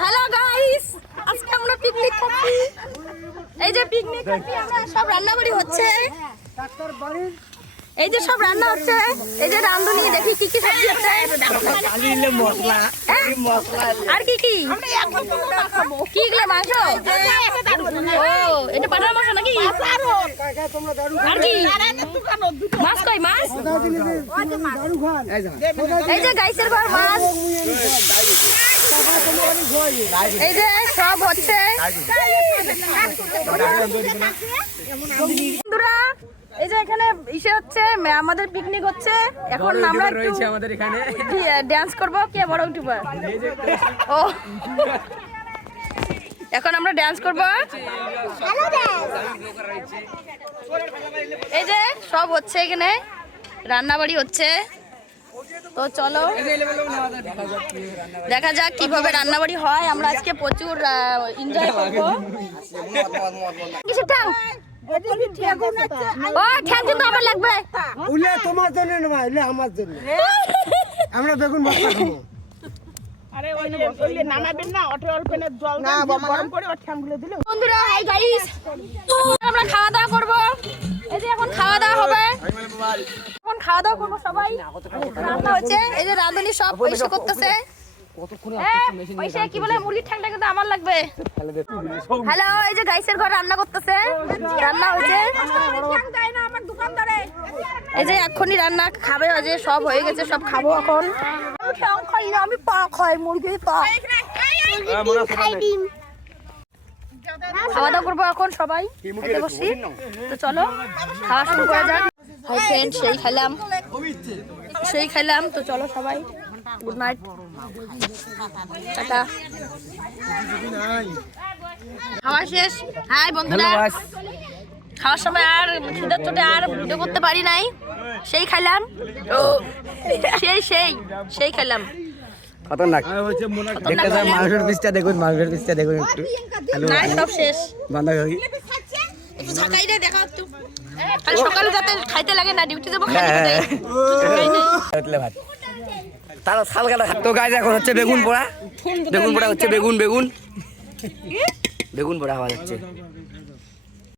Hello guys, আজকে আমরা picnic করছি। এই যে পিকনিক করছি আমরা, সব রান্নাবাড়ি হচ্ছে। এই যে সব রান্না হচ্ছে, এই যে রাঁধুনি, দেখি কি কি সবজি হচ্ছে। আর কি কি কি গুলো? মাংস? ও, এটা পাঠার মাংস নাকি? আর কি মাছ? কই মাছ? এই যে গাইসের ঘর মাছ। এই যে সব হচ্ছে বন্ধুরা। এই যে এখানে ইসে হচ্ছে, আমাদের পিকনিক হচ্ছে। এখন আমরা একটু আমাদের এখানে ডান্স করব। কে বড় ইউটিউবার? ও, এখন আমরা ডান্স করব। এই যে সব হচ্ছে, এখানে রান্নাবাড়ি হচ্ছে। তো চলো দেখা যাক কিভাবে রান্নাবাড়ি হয়। আমরা আজকে প্রচুর এনজয় করব। কিসের টাং? ও ঠ্যাং কিন্তু আমার লাগবে। উলে তোমার জন্য না, উলে আমার জন্য। আমরা বেগুন ভর্তা খাবো। আরে ওইলে নামাবেন না, অটো অল্পেনে জল না গরম করে ওর ঠ্যাংগুলো দিলে। বন্ধুরা হাই গাইস, আমরা খাওয়া দাওয়া করব। এই যে এখন খাওয়া দাওয়া হবে, এখন খাওয়া দাওয়া করব সবাই। রান্না হচ্ছে, এই যে রাঁধুনি সব পয়সা করতেছে। পয়সা কি বলে, মুরগির ঠ্যাংটা কিন্তু আমার লাগবে। হ্যালো, এই যে গাইসের ঘর রান্না করতেছে, রান্না হচ্ছে। এই যে এখনই রান্না খাবে, ওই যে সব হয়ে গেছে, সব খাবো এখন। আমি পা খাই, মুরগির পা। খাওয়া দাওয়া করবো এখন সবাই, খেতে বসি। তো চলো খাওয়া শুরু করা যাক। হাই ফ্রেন্ড, সেই খাইলাম। তো চলো সবাই, গুড নাইট, টাটা। খাওয়া শেষ। হাই বন্ধুরা, খাওয়ার সময় আর খিদার চোটে আর ভিডিও করতে পারি নাই। সেই খাইলাম, সেই খাইলাম। খতরনাক। দেখতে যাই মাংসের পিসটা দেখুন, মাংসের পিসটা দেখুন একটু। না সব শেষ। বাঁধাকপি একটু ঝাঁকাই দে, দেখা একটু। কাল সকালে যাতে খাইতে লাগে না, ডিউটি যাবো। ভাত তার শাল কাটা। তো গাইজ এখন হচ্ছে বেগুন পোড়া। বেগুন পোড়া হচ্ছে, বেগুন পোড়া হওয়া যাচ্ছে।